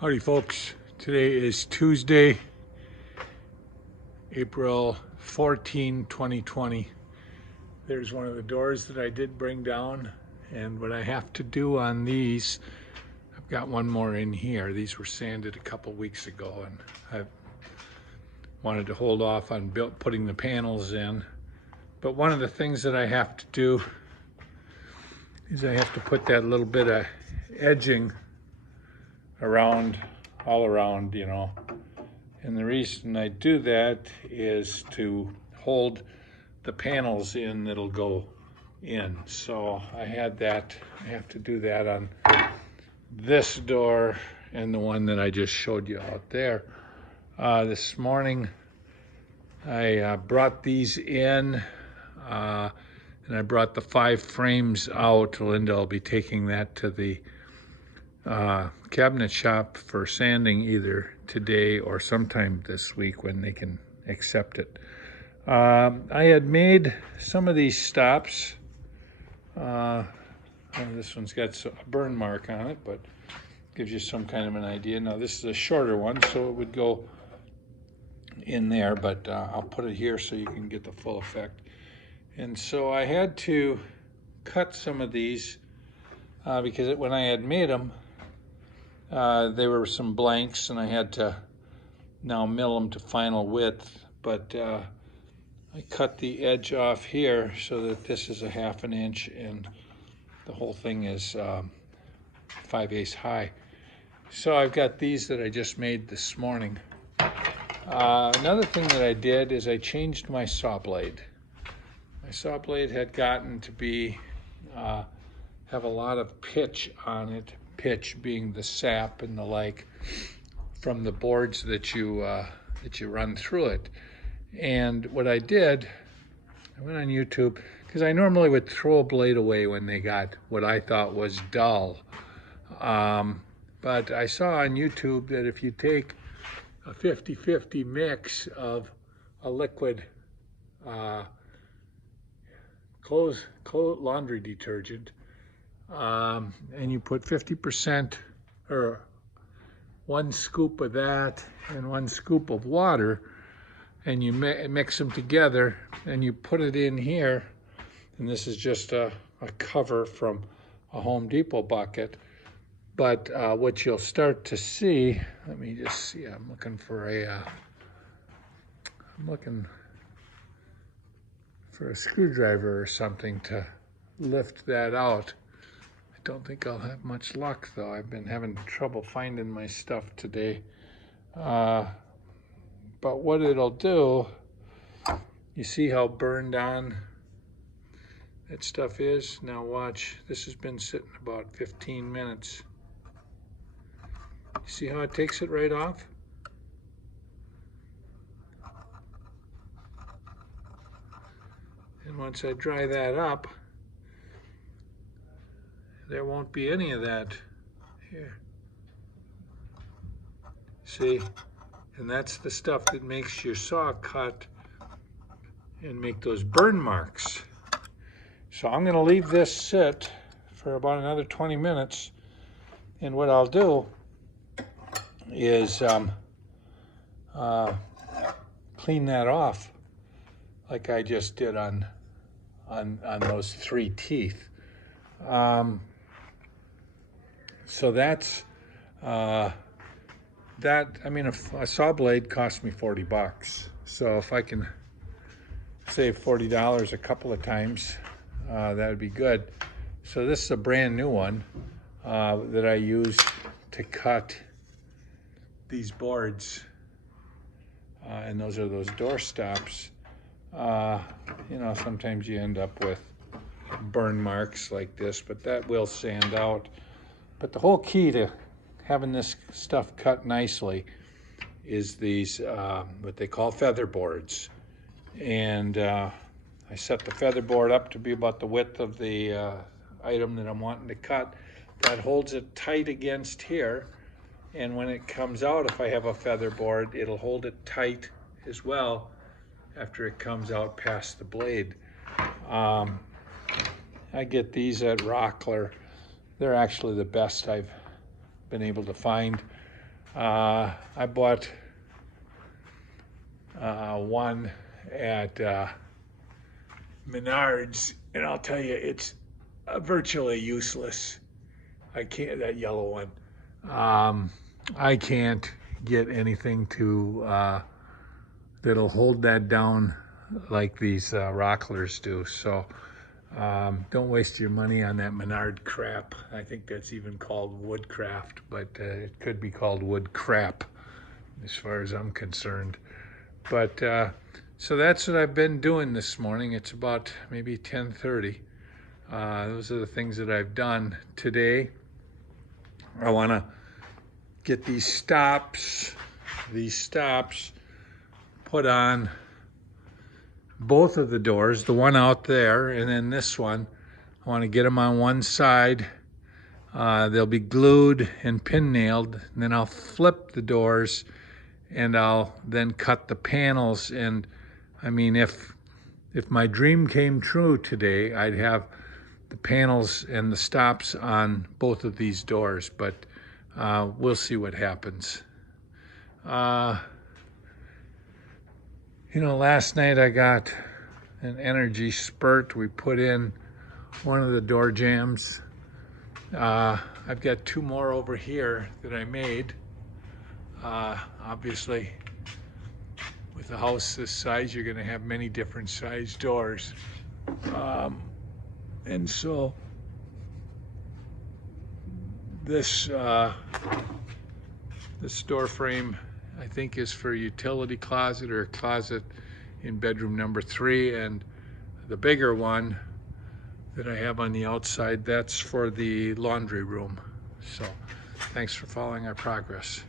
Howdy folks, today is Tuesday, April 14, 2020. There's one of the doors that I did bring down, and what I have to do on these, I've got one more in here. These were sanded a couple weeks ago, and I wanted to hold off on putting the panels in. But one of the things that I have to do is I have to put that little bit of edging all around, And the reason I do that is to hold the panels in that'll go in. So I have to do that on this door and the one that I just showed you out there. This morning I brought these in and I brought the 5 frames out. Linda will be taking that to the cabinet shop for sanding either today or sometime this week when they can accept it. I had made some of these stops. This one's got a burn mark on it, but gives you some kind of an idea. Now this is a shorter one, so it would go in there, but I'll put it here so you can get the full effect. And so I had to cut some of these because when I had made them, there were some blanks, and I had to now mill them to final width. But I cut the edge off here so that this is a 1/2 inch, and the whole thing is 5/8 high. So I've got these that I just made this morning. Another thing that I did is I changed my saw blade. My saw blade had gotten to be have a lot of pitch on it. Pitch being the sap and the like from the boards that you run through it. And what I did, I went on YouTube, because I normally would throw a blade away when they got what I thought was dull. But I saw on YouTube that if you take a 50-50 mix of a liquid laundry detergent, and you put 50% or 1 scoop of that and 1 scoop of water, and you mix them together and you put it in here, and this is just a cover from a Home Depot bucket. But what you'll start to see, let me just see, I'm looking for a screwdriver or something to lift that out. I don't think I'll have much luck though. I've been having trouble finding my stuff today. But what it'll do, you see how burned on that stuff is? Now watch, this has been sitting about 15 minutes. You see how it takes it right off? And once I dry that up, there won't be any of that here. See? And that's the stuff that makes your saw cut and make those burn marks. So I'm going to leave this sit for about another 20 minutes. And what I'll do is clean that off like I just did on those 3 teeth. So that's a saw blade cost me $40. So if I can save $40 a couple of times, that would be good. So this is a brand new one that I used to cut these boards, and those are those door stops. Sometimes you end up with burn marks like this, but that will sand out. But the whole key to having this stuff cut nicely is these, what they call feather boards. And I set the feather board up to be about the width of the item that I'm wanting to cut. That holds it tight against here. And when it comes out, if I have a feather board, it'll hold it tight as well after it comes out past the blade. I get these at Rockler. They're actually the best I've been able to find. I bought one at Menards, and I'll tell you, it's virtually useless. I can't, that yellow one. I can't get anything to that'll hold that down like these Rocklers do. So don't waste your money on that Menard crap. I think that's even called woodcraft, but it could be called wood crap as far as I'm concerned. But so that's what I've been doing this morning. It's about maybe 10:30. Those are the things that I've done today. I want to get these stops put on both of the doors, the one out there and then this one. I want to get them on one side. They'll be glued and pin nailed, and then I'll flip the doors and I'll then cut the panels. And I mean, if my dream came true today, I'd have the panels and the stops on both of these doors, but we'll see what happens. You know, last night I got an energy spurt. We put in one of the door jambs. I've got two more over here that I made. Obviously, with a house this size, you're going to have many different size doors. And so this door frame, I think, is for a utility closet or a closet in bedroom number 3, and the bigger one that I have on the outside, that's for the laundry room. So thanks for following our progress.